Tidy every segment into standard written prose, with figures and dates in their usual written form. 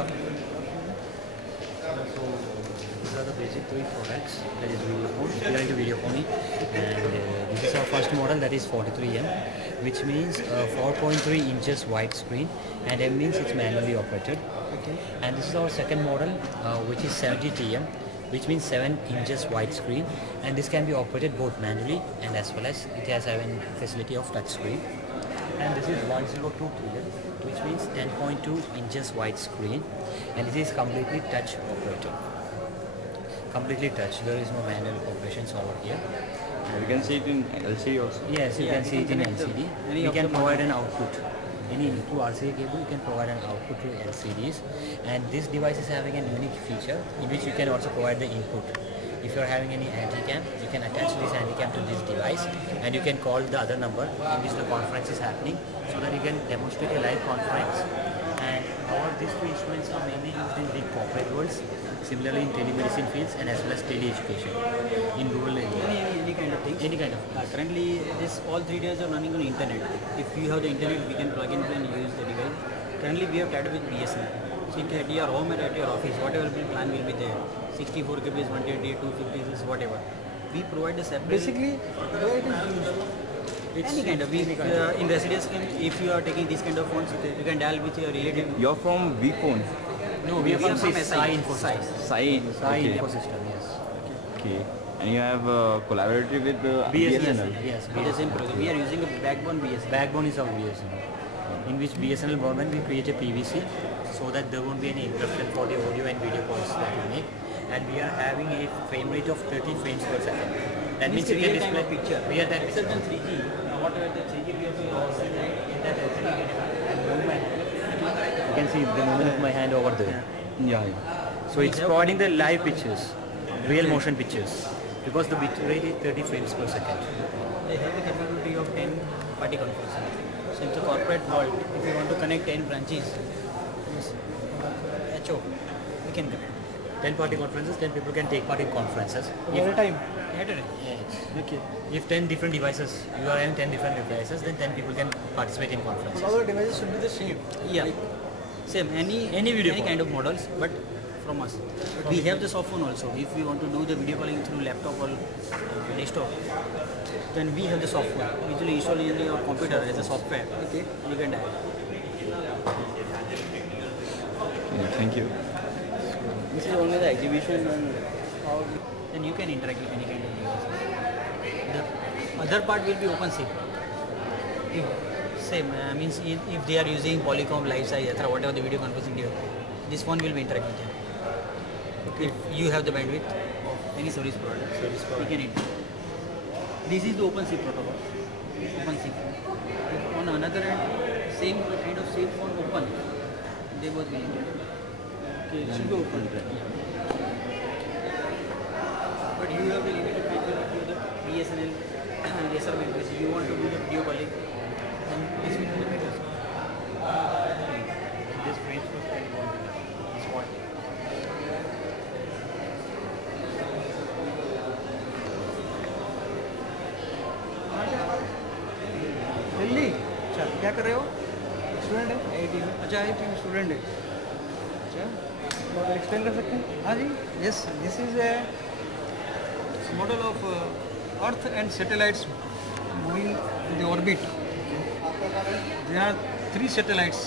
So these are the basic three products, that is Videophone. We are into Videophony, and this is our first model, that is 43M, which means 4.3 inches wide screen, and M means it's manually operated. Okay. And this is our second model, which is 70TM, which means 7 inches wide screen, and this can be operated both manually and as well as it has a facility of touch screen. And this is 102TM, which means 10.2 inches wide screen, and it is completely touch operated. Completely touch, there is no manual operations over here. We can see it in LCD also. Yes, you can see it in LCD. We can provide an output. Through RCA cable, you can provide an output to LCDs, and this device is having a unique feature in which you can also provide the input. If you are having any anti-cam, you can attach this anti-cam to this device, and you can call the other number in which the conference is happening, so that you can demonstrate a live conference. And these two instruments are mainly used in big corporate worlds, similarly in telemedicine fields and as well as tele-education in rural areas. Any kind of things. Any kind of. Currently, all 3 days are running on internet. If you have the internet, we can plug in and use the device. Currently, we have tied up with BSNL. So at your home and at your office, whatever plan will be there. 64 KB, 128, 256, whatever. We provide the separate. Basically, where it is used? Any kind of. In residence, if you are taking this kind of phones, you can dial with your relative. You're from VPhone? No, we are from SI Infosystem. SI Infosystem, yes. Okay. And you have collaborated with BSNL. Yes, BSNL. We are using a backbone BSNL. Backbone is our BSNL. In which BSNL broadband we create a PVC so that there won't be any interruption for the audio and video calls that you make. And we are having a frame rate of 30 frames per second. That means you can display picture. We are that Except in 3G. Whatever the 3G we have to in that LCD you can see the movement of my hand over there. Yeah. So it's providing the live pictures, real motion pictures, because the bit rate is 30 frames per second. They have the capability of 10 party conferences. So it's a corporate world. If you want to connect 10 branches, HO, we can connect. 10 party conferences, 10 people can take part in conferences. At a time? At a time. Yes. Okay. If 10 different devices, you are having 10 different devices, then 10 people can participate in conferences. All the devices should be the same. Yeah. Same. Any kind of models, but from us. We have the soft phone also. If we want to do the video calling through laptop or desktop, then we have the soft phone. Which will install in your computer as a software. Okay. You can dial. Yeah, thank you. This is only the exhibition, and then you can interact with any kind of devices. The other part will be OpenSIP. Same means if they are using Polycom, LiveSci, etc., whatever the video conferencing device, this phone will be interacting with them. Okay. If you have the bandwidth of any service provider, you can interact. This is the OpenSIP protocol. OpenSIP. On another end, same kind of same phone open. They both will interact. Okay, it should be open. But you have the limited bandwidth of the BSNL laser bandwidth. If you want to do the video calling, then this will be the better. This range was 21 is what? Delhi अच्छा क्या कर रहे हो student है IIT में अच्छा IIT में student है अच्छा और एक्सप्लेन कर सकते हैं हाँ जी yes this is a model of earth and satellites moving in the orbit there are 3 satellites.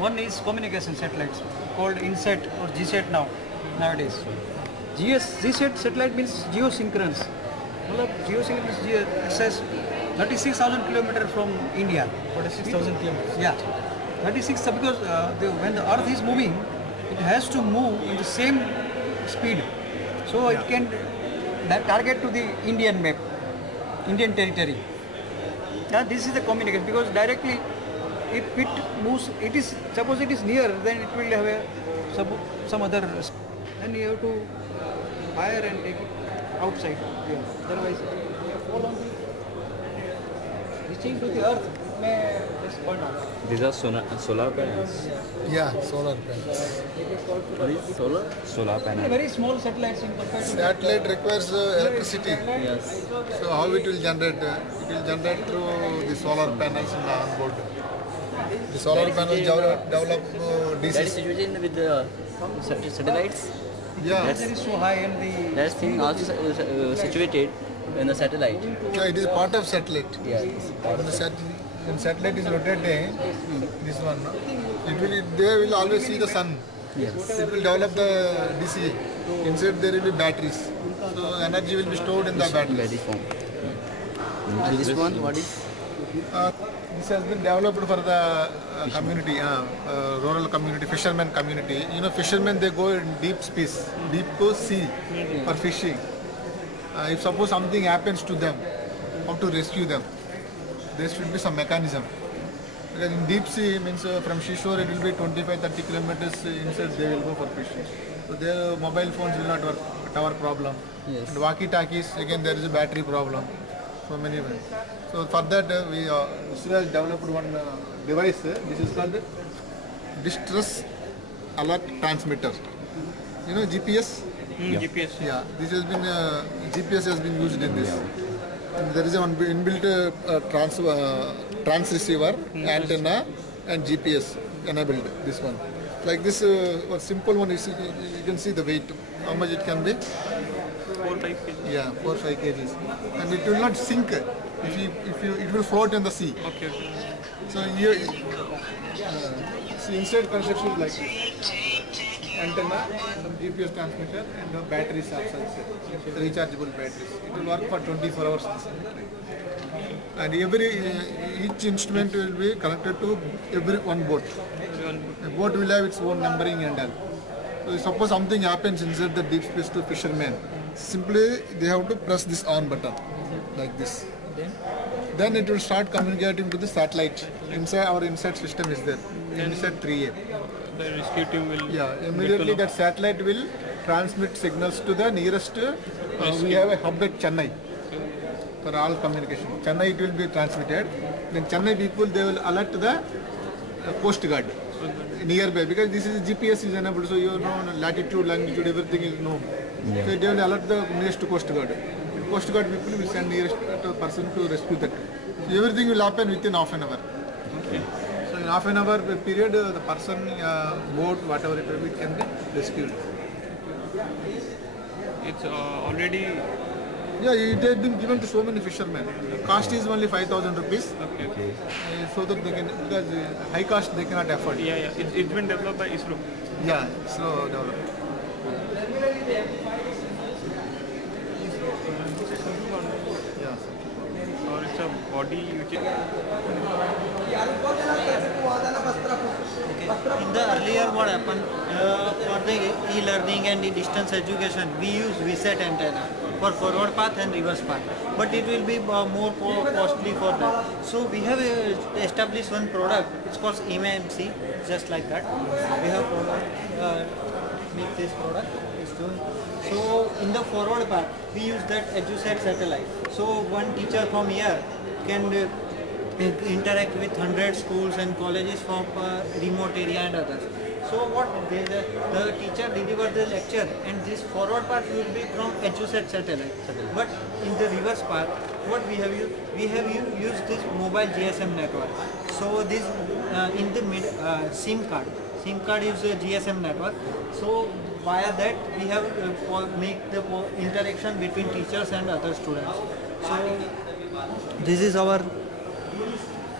One is communication satellites called INSAT or GSAT nowadays. GSAT satellite means geosynchronous. Geosynchronous it says 36,000 kilometers from India. 46,000 kilometers. Yeah, 36 because when the Earth is moving, it has to move in the same speed, so it can target to the Indian map, Indian territory. Now this is the communication because directly, if it moves, it is suppose it is near, then it will have some other. Then you have to fire and take it outside. Yeah. Otherwise, you fall on the reaching to the earth. May just burn out. These are solar panels. Yeah, solar panels. What is solar? Solar panels. Very small satellites in comparison. Satellite requires electricity. Yes. So how it will generate? It will generate through the solar panels in the onboard. The solar panels develop That is DC. situated with the satellites. Yeah, That is so high in the. That thing also situated in the satellite. yeah, it is part of satellite. Yeah. When the when satellite is rotating, this one, no? They will always see the sun. Yes. It will develop the DC. Inside there will be batteries. So energy will be stored in the batteries. Very form. And this one, what is? This has been developed for the community, rural community, fishermen community. You know, fishermen, they go in deep space, deep sea for fishing. If suppose something happens to them, how to rescue them? There should be some mechanism. Because in deep sea means from seashore it will be 25-30 kilometers inside they will go for fishing. So their mobile phones will not work, tower problem. Yes. And walkie-talkies, again there is a battery problem. So many ways. So for that we ISRO has developed one device. This is called distress alert transmitter. You know GPS? GPS. Yeah. This has been GPS has been used in this. And there is one inbuilt trans receiver, antenna, and GPS enabled. This one. Like this, one simple one. You can see the weight. How much it can be? 4-5 kg. Yeah, 4-5 kgs, and it will not sink. It will float in the sea. Okay. So here, see inside construction is like antenna, some GPS transmitter, and the batteries are such rechargeable batteries. It will work for 24 hours. And each instrument will be connected to every one boat. A boat will have its own numbering and all. So suppose something happens inside the deep space to fishermen, simply they have to press this on button like this. Then it will start communicating to the satellite. Inside our inside system is there. Inside 3A. The rescue team will. Yeah, immediately that satellite will transmit signals to the nearest. We have a hub at Chennai for all communication. Chennai it will be transmitted. Then Chennai people they will alert the Coast Guard nearby because this is GPS is enabled, so you know latitude, longitude, everything is known. Yeah. So they will alert the nearest Coast Guard. Coast Guard people will send nearest person to rescue that. So everything will happen within half an hour. Okay. So in half an hour period, the person, boat, whatever it will be, can be rescued. It's already. Yeah, it has been given to so many fishermen. The cost is only 5,000 rupees, Okay. so that they can, because high cost they cannot afford. Yeah. It's been developed by ISRO. Yeah, so developed. Yeah. Or it's a body which is. In the earlier what happened for the e-learning and the distance education, we use VSAT antenna for forward path and reverse path, but it will be more costly for that. So we have established one product. It's called EMC, just like that. We have make this product. So in the forward path, we use that EduSat satellite. So one teacher from here can interact with 100 schools and colleges from remote area and others. So what the teacher deliver the lecture and this forward part will be from EduSat satellite. But in the reverse part, what we have used? We have used this mobile GSM network. So this in the SIM card is a GSM network. So via that we have make the interaction between teachers and other students. So this is our.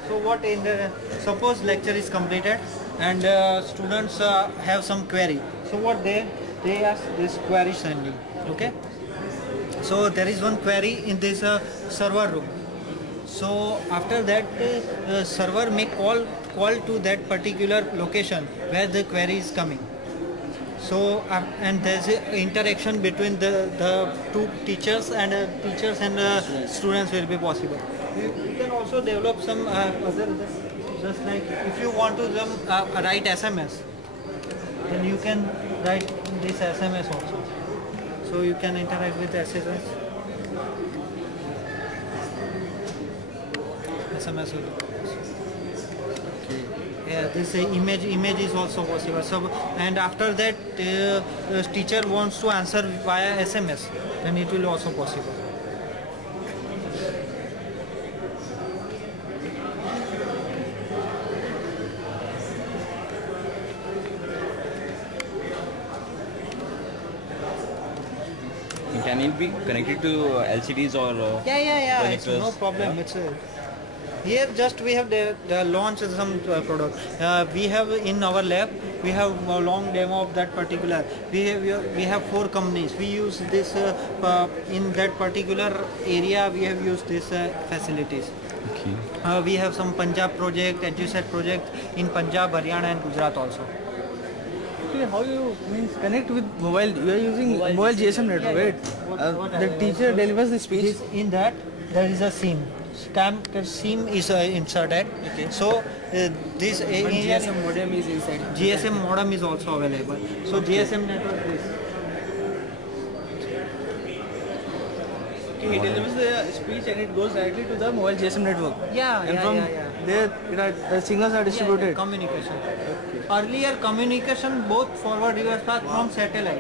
So what in the suppose lecture is completed and students have some query. So what they ask this query sending. Okay. So there is one query in this server room. So after that server may call to that particular location where the query is coming. So and there's an interaction between the two teachers and students will be possible. You can also develop some other, just like if you want to write SMS, then you can write this SMS also. So you can interact with SMS. SMS will be yeah, this image is also possible. So and after that the teacher wants to answer via SMS, then it will also possible. can it be connected to LCDs or Yeah. It's no projectors? problem. Yeah. It's here just we have the launched some product. We have in our lab we have a long demo of that particular. We have 4 companies. We use this in that particular area. We have used this facilities. Okay. We have some Punjab project, EduSet project in Punjab, Haryana and Gujarat also. Actually, how you means connect with mobile? You are using mobile GSM network, right? The teacher delivers the speech. In that there is a SIM. SIM is inserted. Okay. So this GSM modem is inside. GSM modem is also available. So GSM network is. Okay, it delivers the speech and it goes directly to the mobile GSM network. Yeah, And yeah, from yeah. there, the signals are distributed. Communication. Earlier communication both forward reverse path from satellite.